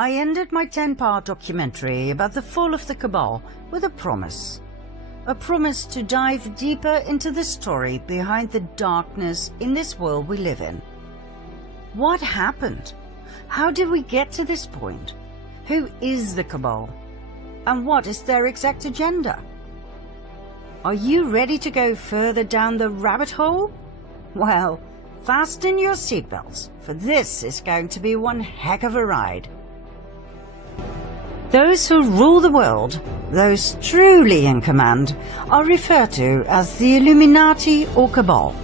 I ended my 10-part documentary about the fall of the Cabal with a promise. A promise to dive deeper into the story behind the darkness in this world we live in. What happened? How did we get to this point? Who is the Cabal? And what is their exact agenda? Are you ready to go further down the rabbit hole? Well, fasten your seatbelts, for this is going to be one heck of a ride. Those who rule the world, those truly in command, are referred to as the Illuminati or Cabal.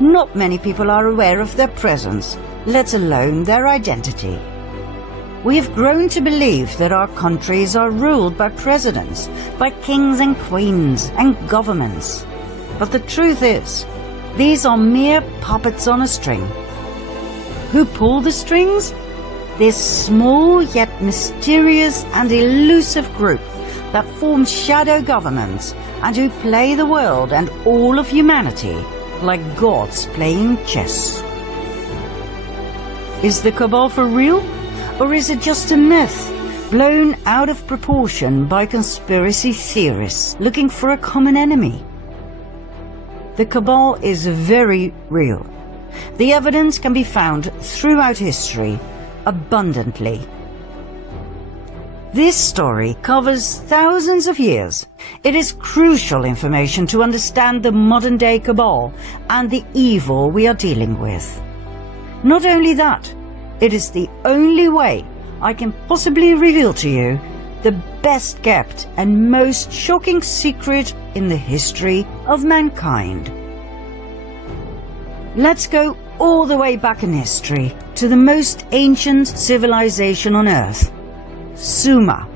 Not many people are aware of their presence, let alone their identity. We have grown to believe that our countries are ruled by presidents, by kings and queens and governments. But the truth is, these are mere puppets on a string. Who pull the strings? This small yet mysterious and elusive group that forms shadow governments and who play the world and all of humanity like gods playing chess. Is the Cabal for real? Or is it just a myth, blown out of proportion by conspiracy theorists looking for a common enemy? The Cabal is very real. The evidence can be found throughout history, abundantly. This story covers thousands of years. It is crucial information to understand the modern-day Cabal and the evil we are dealing with. Not only that, it is the only way I can possibly reveal to you the best kept and most shocking secret in the history of mankind. Let's go all the way back in history to the most ancient civilization on Earth, Sumer.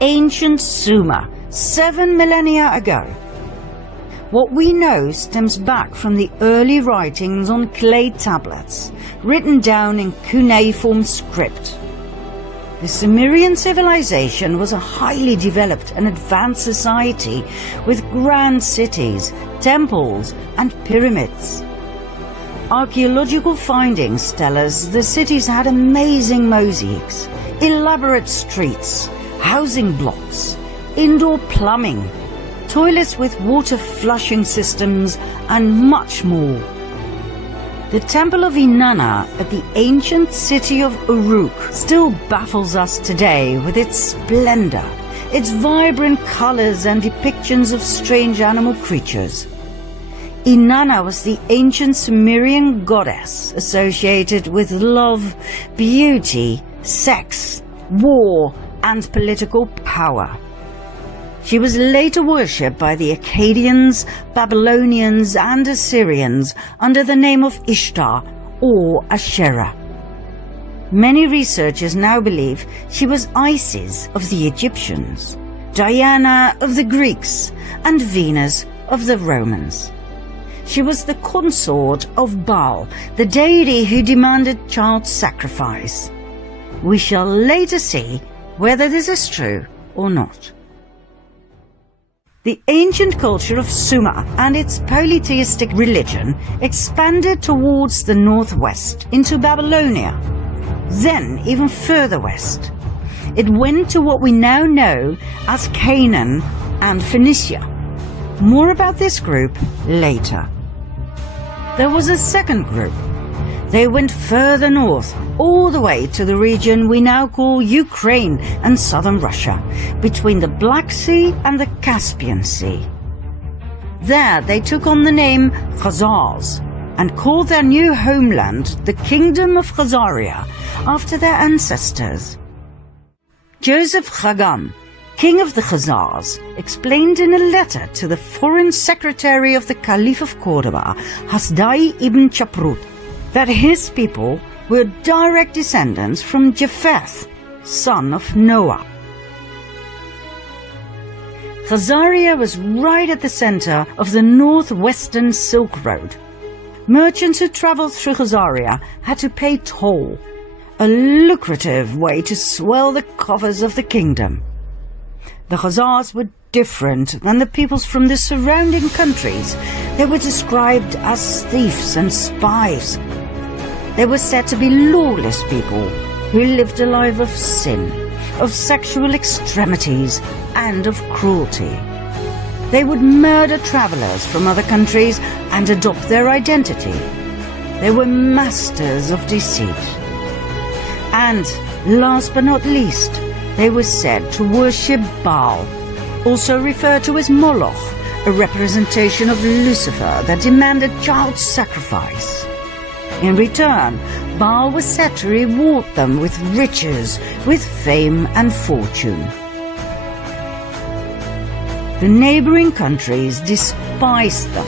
Ancient Sumer, 7 millennia ago. What we know stems back from the early writings on clay tablets, written down in cuneiform script. The Sumerian civilization was a highly developed and advanced society with grand cities, temples, and pyramids. Archaeological findings tell us the cities had amazing mosaics, elaborate streets, housing blocks, indoor plumbing, toilets with water flushing systems, and much more. The temple of Inanna at the ancient city of Uruk still baffles us today with its splendor, its vibrant colors and depictions of strange animal creatures. Inanna was the ancient Sumerian goddess associated with love, beauty, sex, war, and political power. She was later worshipped by the Akkadians, Babylonians, and Assyrians under the name of Ishtar or Asherah. Many researchers now believe she was Isis of the Egyptians, Diana of the Greeks, and Venus of the Romans. She was the consort of Baal, the deity who demanded child sacrifice. We shall later see whether this is true or not. The ancient culture of Sumer and its polytheistic religion expanded towards the northwest into Babylonia, then even further west. It went to what we now know as Canaan and Phoenicia. More about this group later. There was a second group. They went further north, all the way to the region we now call Ukraine and southern Russia, between the Black Sea and the Caspian Sea. There they took on the name Khazars and called their new homeland the Kingdom of Khazaria, after their ancestors. Joseph Chagan, king of the Khazars, explained in a letter to the foreign secretary of the Caliph of Cordoba, Hasdai ibn Chaprut, that his people were direct descendants from Japheth, son of Noah. Khazaria was right at the center of the northwestern Silk Road. Merchants who traveled through Khazaria had to pay toll, a lucrative way to swell the coffers of the kingdom. The Khazars were different than the peoples from the surrounding countries. They were described as thieves and spies. They were said to be lawless people, who lived a life of sin, of sexual extremities, and of cruelty. They would murder travelers from other countries and adopt their identity. They were masters of deceit. And, last but not least, they were said to worship Baal, also referred to as Moloch, a representation of Lucifer that demanded child sacrifice. In return, Baal was said to reward them with riches, with fame and fortune. The neighboring countries despised them.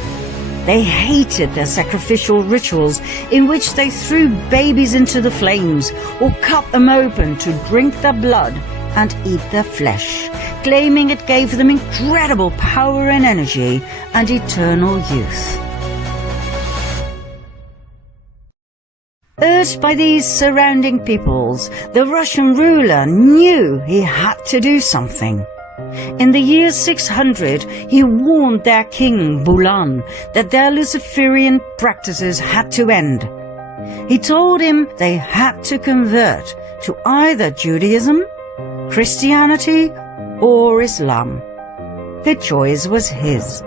They hated their sacrificial rituals in which they threw babies into the flames or cut them open to drink their blood and eat their flesh, claiming it gave them incredible power and energy and eternal youth. Urged by these surrounding peoples, the Russian ruler knew he had to do something. In the year 600, he warned their king, Bulan, that their Luciferian practices had to end. He told him they had to convert to either Judaism, Christianity, or Islam. The choice was his.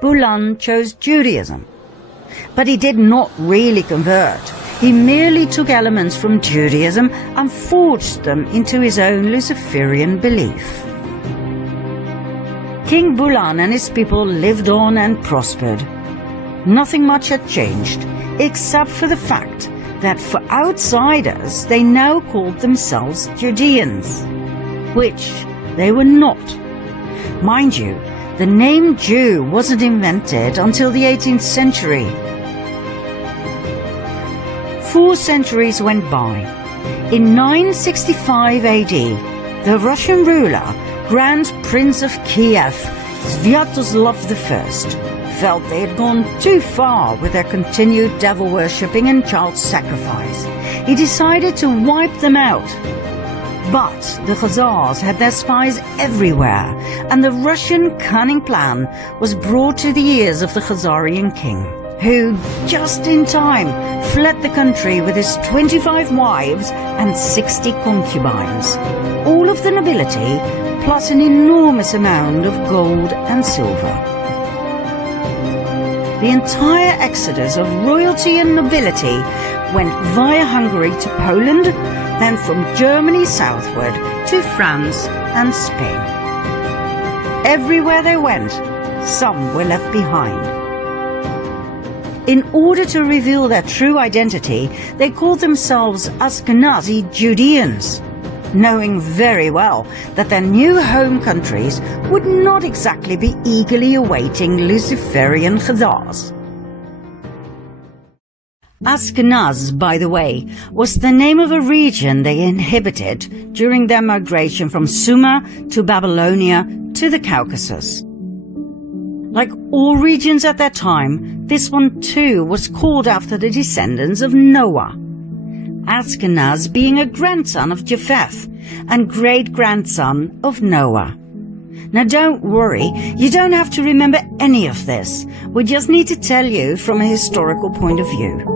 Bulan chose Judaism. But he did not really convert. He merely took elements from Judaism and forged them into his own Luciferian belief. King Bulan and his people lived on and prospered. Nothing much had changed, except for the fact that for outsiders they now called themselves Judeans, which they were not. Mind you, the name Jew wasn't invented until the 18th century. 4 centuries went by. In 965 AD, the Russian ruler, Grand Prince of Kiev, Sviatoslav I, felt they had gone too far with their continued devil-worshipping and child sacrifice. He decided to wipe them out. But the Khazars had their spies everywhere, and the Russian cunning plan was brought to the ears of the Khazarian king, who, just in time, fled the country with his 25 wives and 60 concubines, all of the nobility, plus an enormous amount of gold and silver. The entire exodus of royalty and nobility went via Hungary to Poland, then from Germany southward to France and Spain. Everywhere they went, some were left behind. In order to reveal their true identity, they called themselves Ashkenazi Judeans, knowing very well that their new home countries would not exactly be eagerly awaiting Luciferian Khazars. Ashkenaz, by the way, was the name of a region they inhabited during their migration from Sumer to Babylonia to the Caucasus. Like all regions at that time, this one too was called after the descendants of Noah. Ashkenaz being a grandson of Japheth and great-grandson of Noah. Now don't worry, you don't have to remember any of this. We just need to tell you from a historical point of view.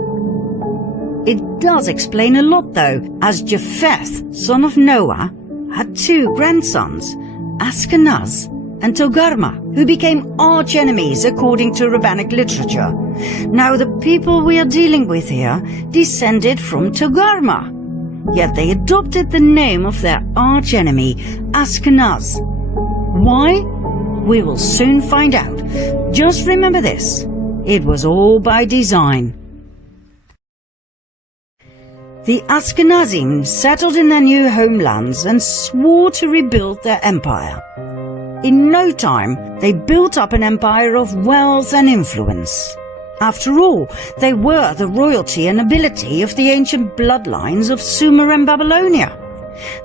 It does explain a lot though, as Japheth, son of Noah, had 2 grandsons, Ashkenaz and Togarma, who became arch-enemies according to rabbinic literature. Now the people we are dealing with here descended from Togarma, yet they adopted the name of their arch-enemy, Ashkenaz. Why? We will soon find out. Just remember this, it was all by design. The Ashkenazim settled in their new homelands and swore to rebuild their empire. In no time, they built up an empire of wealth and influence. After all, they were the royalty and nobility of the ancient bloodlines of Sumer and Babylonia.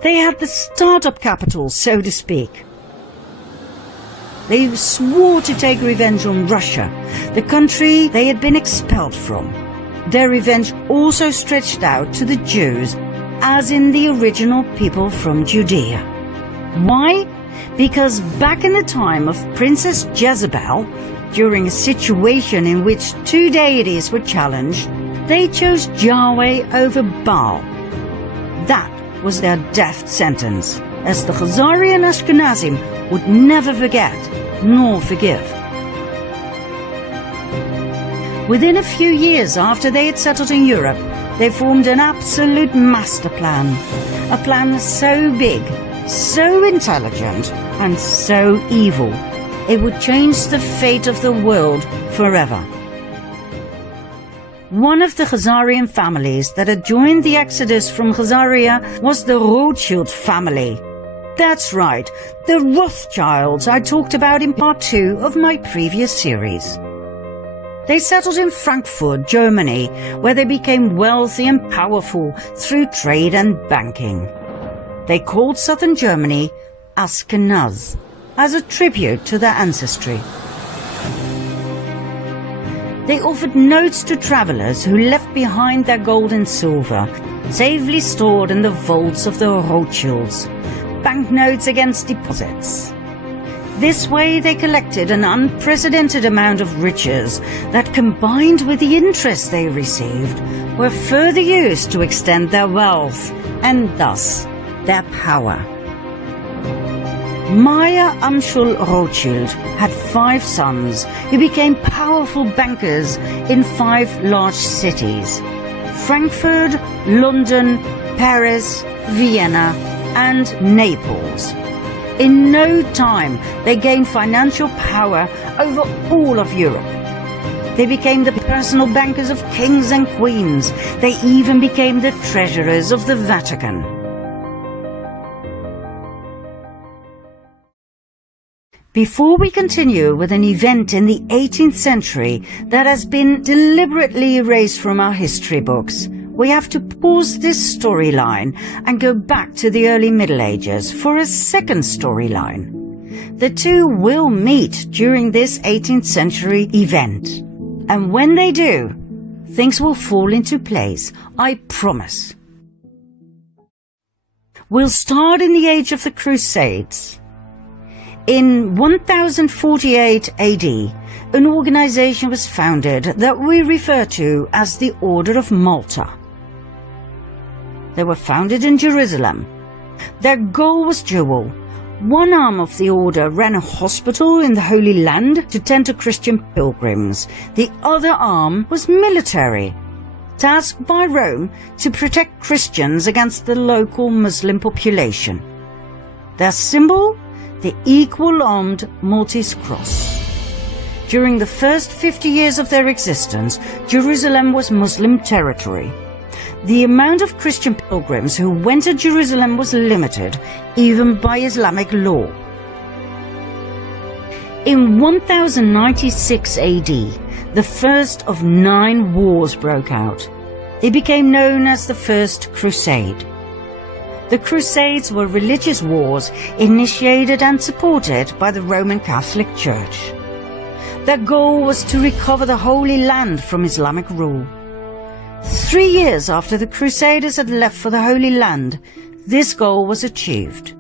They had the startup capital, so to speak. They swore to take revenge on Russia, the country they had been expelled from. Their revenge also stretched out to the Jews, as in the original people from Judea. Why? Because back in the time of Princess Jezebel, during a situation in which 2 deities were challenged, they chose Yahweh over Baal. That was their death sentence, as the Khazarian Ashkenazim would never forget nor forgive. Within a few years after they had settled in Europe, they formed an absolute master plan. A plan so big, so intelligent, and so evil, it would change the fate of the world forever. One of the Khazarian families that had joined the exodus from Khazaria was the Rothschild family. That's right, the Rothschilds I talked about in part 2 of my previous series. They settled in Frankfurt, Germany, where they became wealthy and powerful through trade and banking. They called southern Germany Ashkenaz, as a tribute to their ancestry. They offered notes to travelers who left behind their gold and silver, safely stored in the vaults of the Rothschilds, banknotes against deposits. This way they collected an unprecedented amount of riches that, combined with the interest they received, were further used to extend their wealth and thus their power. Meyer Amschel Rothschild had 5 sons who became powerful bankers in 5 large cities: Frankfurt, London, Paris, Vienna, and Naples. In no time, they gained financial power over all of Europe. They became the personal bankers of kings and queens. They even became the treasurers of the Vatican. Before we continue with an event in the 18th century that has been deliberately erased from our history books, we have to pause this storyline and go back to the early Middle Ages for a second storyline. The two will meet during this 18th century event. And when they do, things will fall into place, I promise. We'll start in the age of the Crusades. In 1048 AD, an organization was founded that we refer to as the Order of Malta. They were founded in Jerusalem. Their goal was dual. One arm of the order ran a hospital in the Holy Land to tend to Christian pilgrims. The other arm was military, tasked by Rome to protect Christians against the local Muslim population. Their symbol? The equal-armed Maltese cross. During the first 50 years of their existence, Jerusalem was Muslim territory. The amount of Christian pilgrims who went to Jerusalem was limited, even by Islamic law. In 1096 AD, the first of 9 wars broke out. They became known as the First Crusade. The Crusades were religious wars initiated and supported by the Roman Catholic Church. Their goal was to recover the Holy Land from Islamic rule. 3 years after the Crusaders had left for the Holy Land, this goal was achieved.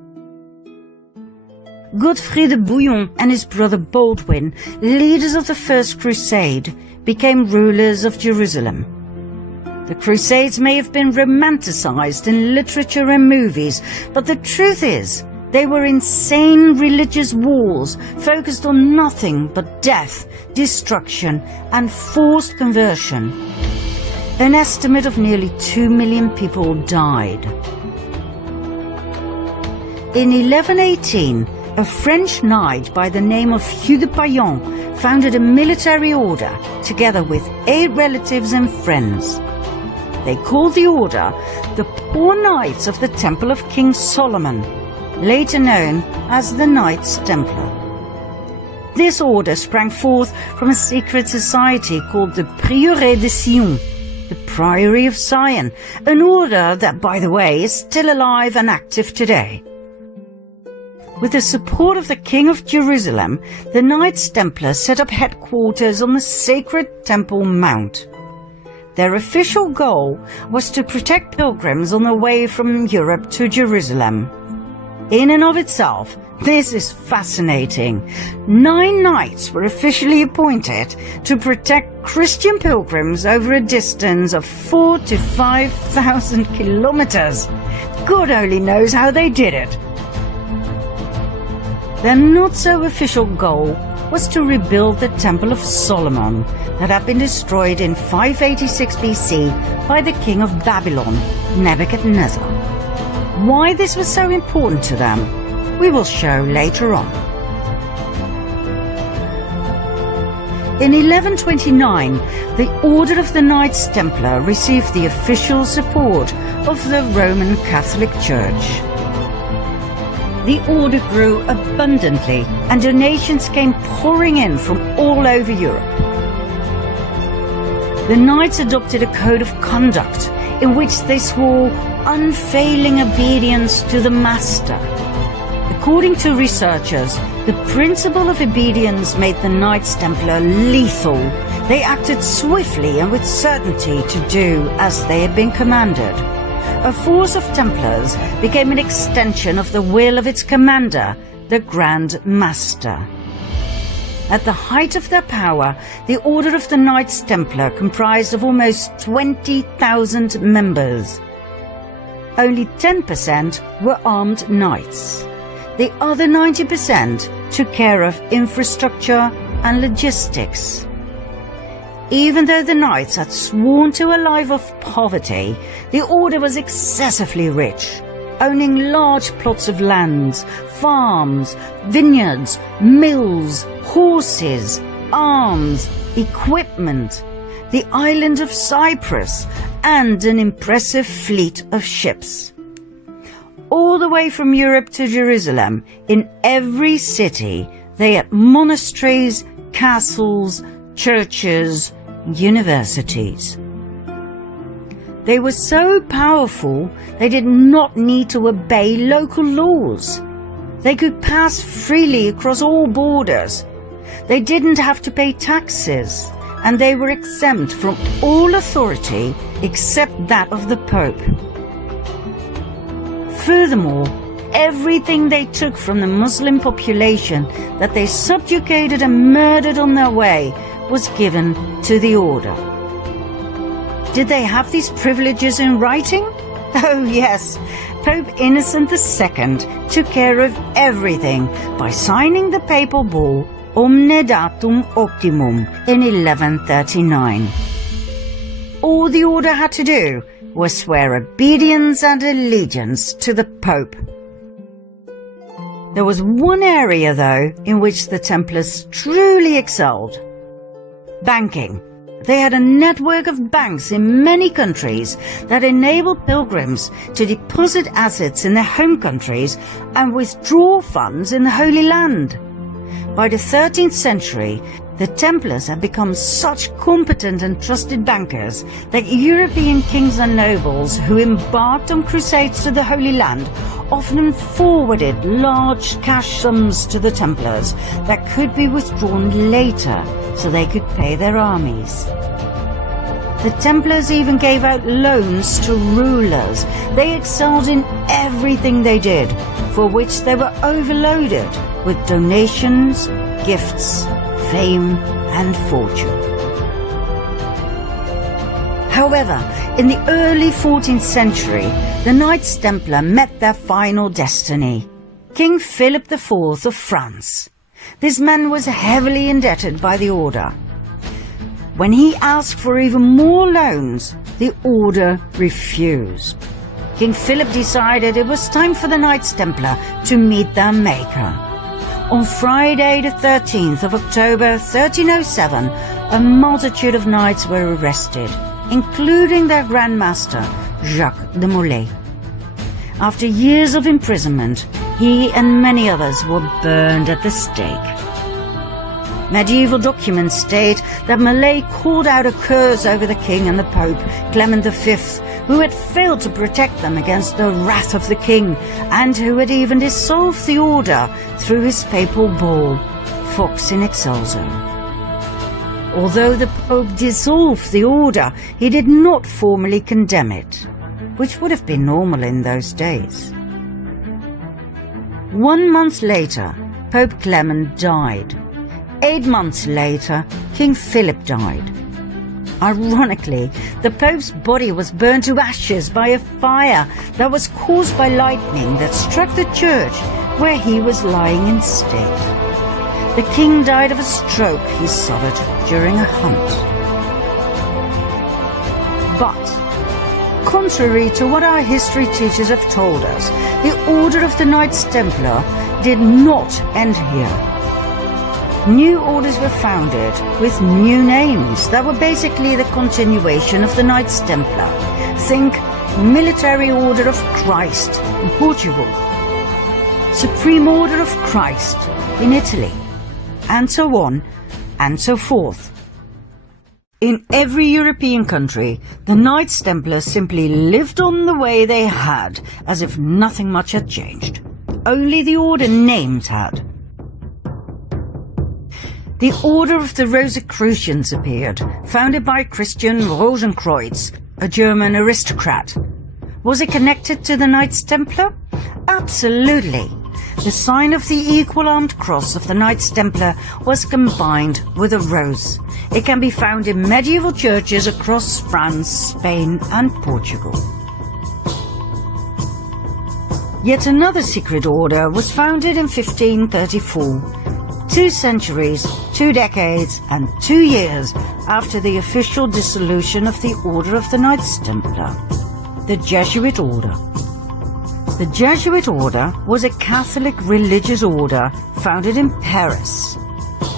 Godfrey de Bouillon and his brother Baldwin, leaders of the First Crusade, became rulers of Jerusalem. The Crusades may have been romanticized in literature and movies, but the truth is, they were insane religious wars focused on nothing but death, destruction, and forced conversion. An estimate of nearly 2 million people died. In 1118, a French knight by the name of Hugh de Payan founded a military order together with 8 relatives and friends. They called the order the Poor Knights of the Temple of King Solomon, later known as the Knights Templar. This order sprang forth from a secret society called the Prieuré de Sion, the Priory of Zion, an order that, by the way, is still alive and active today. With the support of the King of Jerusalem, the Knights Templar set up headquarters on the sacred Temple Mount. Their official goal was to protect pilgrims on their way from Europe to Jerusalem. In and of itself, This is fascinating. 9 knights were officially appointed to protect Christian pilgrims over a distance of 4,000 to 5,000 kilometers. God only knows how they did it. Their not-so-official goal was to rebuild the Temple of Solomon that had been destroyed in 586 BC by the king of Babylon, Nebuchadnezzar. Why this was so important to them, we will show later on. In 1129, the Order of the Knights Templar received the official support of the Roman Catholic Church. The order grew abundantly and donations came pouring in from all over Europe. The knights adopted a code of conduct in which they swore unfailing obedience to the master. According to researchers, the principle of obedience made the Knights Templar lethal. They acted swiftly and with certainty to do as they had been commanded. A force of Templars became an extension of the will of its commander, the Grand Master. At the height of their power, the Order of the Knights Templar comprised of almost 20,000 members. Only 10% were armed knights. The other 90% took care of infrastructure and logistics. Even though the knights had sworn to a life of poverty, the order was excessively rich, owning large plots of lands, farms, vineyards, mills, horses, arms, equipment, the island of Cyprus, and an impressive fleet of ships. All the way from Europe to Jerusalem, in every city, they had monasteries, castles, churches, universities. They were so powerful they did not need to obey local laws. They could pass freely across all borders. They didn't have to pay taxes, and they were exempt from all authority except that of the Pope. Furthermore, everything they took from the Muslim population that they subjugated and murdered on their way was given to the order. Did they have these privileges in writing? Oh yes, Pope Innocent II took care of everything by signing the papal bull Omne Datum Optimum in 1139. All the order had to do was swear obedience and allegiance to the Pope. There was one area, though, in which the Templars truly excelled: banking. They had a network of banks in many countries that enabled pilgrims to deposit assets in their home countries and withdraw funds in the Holy Land. By the 13th century, the Templars had become such competent and trusted bankers that European kings and nobles who embarked on crusades to the Holy Land often forwarded large cash sums to the Templars that could be withdrawn later so they could pay their armies. The Templars even gave out loans to rulers. They excelled in everything they did, for which they were overloaded with donations, gifts, fame and fortune. However, in the early 14th century, the Knights Templar met their final destiny: King Philip IV of France. This man was heavily indebted by the order. When he asked for even more loans, the order refused. King Philip decided it was time for the Knights Templar to meet their maker. On Friday the 13th of October 1307, a multitude of knights were arrested, including their Grand Master, Jacques de Molay. After years of imprisonment, he and many others were burned at the stake. Medieval documents state that Molay called out a curse over the king and the Pope, Clement V, who had failed to protect them against the wrath of the king, and who had even dissolved the order through his papal bull, Vox in Excelso. Although the Pope dissolved the order, he did not formally condemn it, which would have been normal in those days. 1 month later, Pope Clement died. 8 months later, King Philip died. Ironically, the Pope's body was burned to ashes by a fire that was caused by lightning that struck the church where he was lying in state. The king died of a stroke he suffered during a hunt. But, contrary to what our history teachers have told us, the Order of the Knights Templar did not end here. New orders were founded with new names that were basically the continuation of the Knights Templar. Think Military Order of Christ in Portugal, Supreme Order of Christ in Italy, and so on and so forth. In every European country, the Knights Templar simply lived on the way they had, as if nothing much had changed. Only the order names had. The Order of the Rosicrucians appeared, founded by Christian Rosenkreuz, a German aristocrat. Was it connected to the Knights Templar? Absolutely. The sign of the equal-armed cross of the Knights Templar was combined with a rose. It can be found in medieval churches across France, Spain and Portugal. Yet another secret order was founded in 1534. 2 centuries, 2 decades and 2 years after the official dissolution of the Order of the Knights Templar, the Jesuit Order. The Jesuit Order was a Catholic religious order founded in Paris.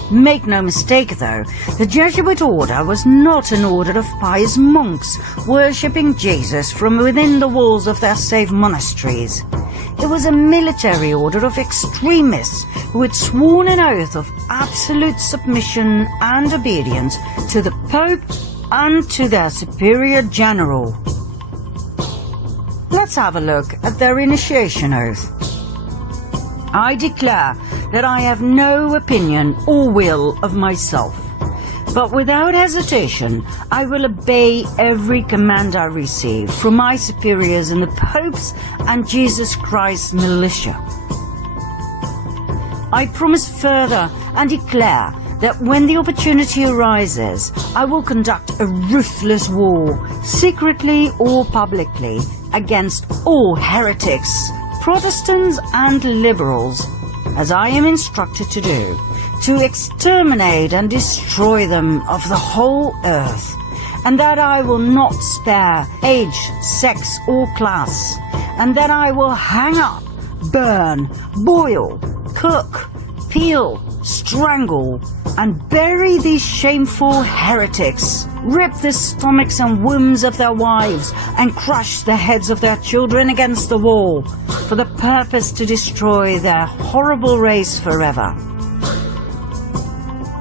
Make no mistake though, the Jesuit Order was not an order of pious monks worshipping Jesus from within the walls of their safe monasteries. It was a military order of extremists who had sworn an oath of absolute submission and obedience to the Pope and to their superior general. Let's have a look at their initiation oath. I declare that I have no opinion or will of myself, but without hesitation I will obey every command I receive from my superiors in the Pope's and Jesus Christ's militia. I promise further and declare that when the opportunity arises, I will conduct a ruthless war, secretly or publicly, against all heretics, Protestants and liberals, as I am instructed to do, to exterminate and destroy them of the whole earth, and that I will not spare age, sex or class, and that I will hang up, burn, boil, cook, peel, strangle, and bury these shameful heretics, rip the stomachs and wombs of their wives, and crush the heads of their children against the wall, for the purpose to destroy their horrible race forever.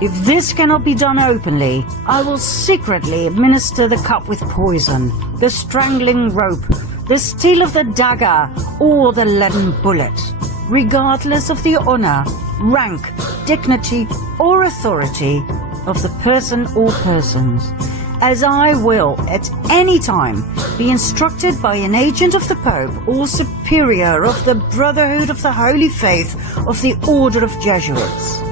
If this cannot be done openly, I will secretly administer the cup with poison, the strangling rope, the steel of the dagger, or the leaden bullet, regardless of the honor, rank, dignity, or authority of the person or persons, as I will at any time be instructed by an agent of the Pope or superior of the Brotherhood of the Holy Faith of the Order of Jesuits.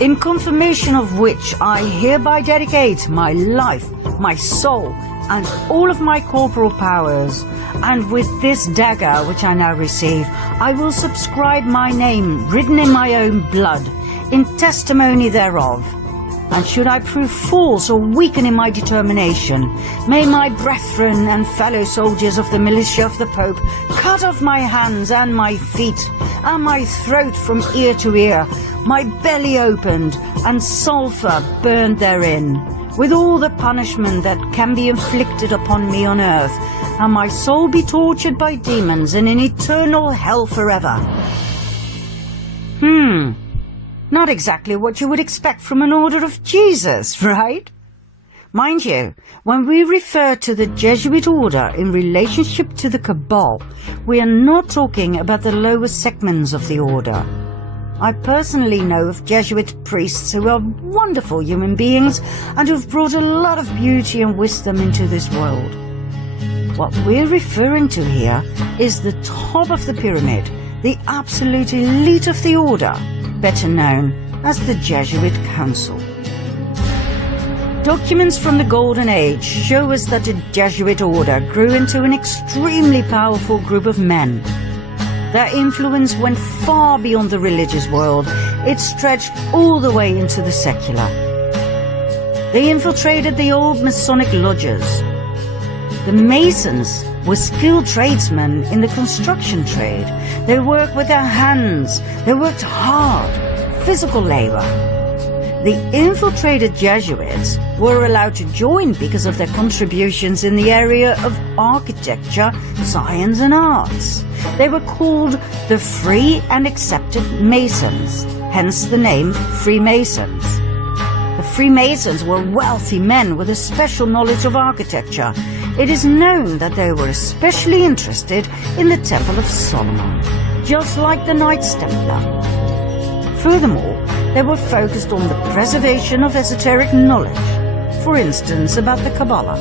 In confirmation of which I hereby dedicate my life, my soul, and all of my corporal powers, and with this dagger which I now receive, I will subscribe my name written in my own blood, in testimony thereof. And should I prove false or weaken in my determination, may my brethren and fellow soldiers of the militia of the Pope cut off my hands and my feet, and my throat from ear to ear, my belly opened, and sulphur burned therein, with all the punishment that can be inflicted upon me on earth, and my soul be tortured by demons in an eternal hell forever. Not exactly what you would expect from an order of Jesus, right? Mind you, when we refer to the Jesuit order in relationship to the Cabal, we are not talking about the lower segments of the order. I personally know of Jesuit priests who are wonderful human beings and who've brought a lot of beauty and wisdom into this world. What we're referring to here is the top of the pyramid, the absolute elite of the order, better known as the Jesuit Council. Documents from the Golden Age show us that the Jesuit order grew into an extremely powerful group of men. Their influence went far beyond the religious world. It stretched all the way into the secular. They infiltrated the old Masonic lodges. The Masons were skilled tradesmen in the construction trade. They worked with their hands. They worked hard, physical labor. The infiltrated Jesuits were allowed to join because of their contributions in the area of architecture, science and arts. They were called the Free and Accepted Masons, hence the name Freemasons. The Freemasons were wealthy men with a special knowledge of architecture. It is known that they were especially interested in the Temple of Solomon, just like the Knights Templar. Furthermore, they were focused on the preservation of esoteric knowledge, for instance about the Kabbalah.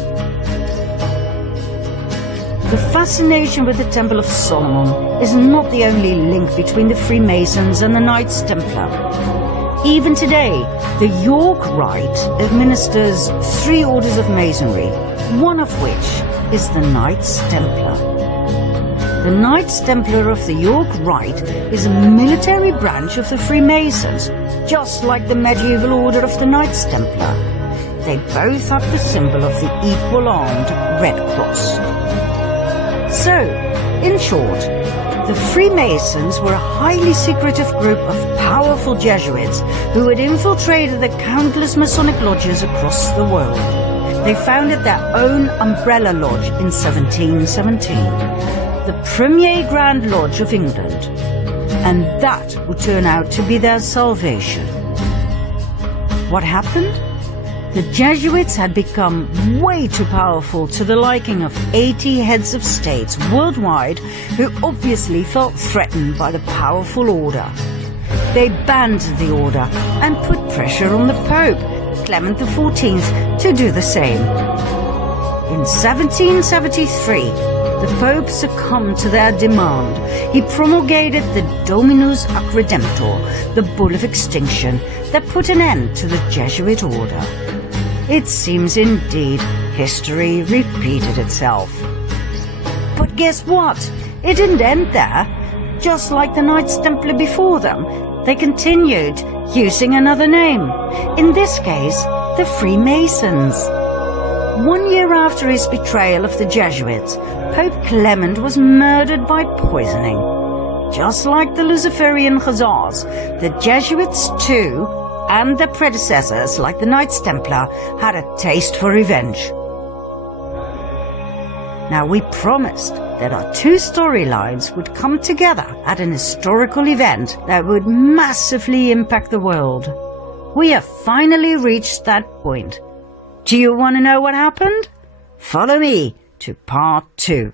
The fascination with the Temple of Solomon is not the only link between the Freemasons and the Knights Templar. Even today, the York Rite administers 3 orders of Masonry, one of which is the Knights Templar. The Knights Templar of the York Rite is a military branch of the Freemasons, just like the medieval order of the Knights Templar. They both have the symbol of the equal-armed Red Cross. So, in short, the Freemasons were a highly secretive group of powerful Jesuits who had infiltrated the countless Masonic lodges across the world. They founded their own umbrella lodge in 1717. The Premier Grand Lodge of England, and that would turn out to be their salvation. What happened? The Jesuits had become way too powerful to the liking of 80 heads of states worldwide who obviously felt threatened by the powerful order. They banned the order and put pressure on the Pope, Clement XIV, to do the same. In 1773, the Pope succumbed to their demand. He promulgated the Dominus ac Redemptor, the Bull of Extinction, that put an end to the Jesuit order. It seems indeed history repeated itself. But guess what? It didn't end there. Just like the Knights Templar before them, they continued using another name. In this case, the Freemasons. 1 year after his betrayal of the Jesuits, Pope Clement was murdered by poisoning. Just like the Luciferian Khazars, the Jesuits too, and their predecessors like the Knights Templar, had a taste for revenge. Now we promised that our 2 storylines would come together at an historical event that would massively impact the world. We have finally reached that point. Do you want to know what happened? Follow me to part 2.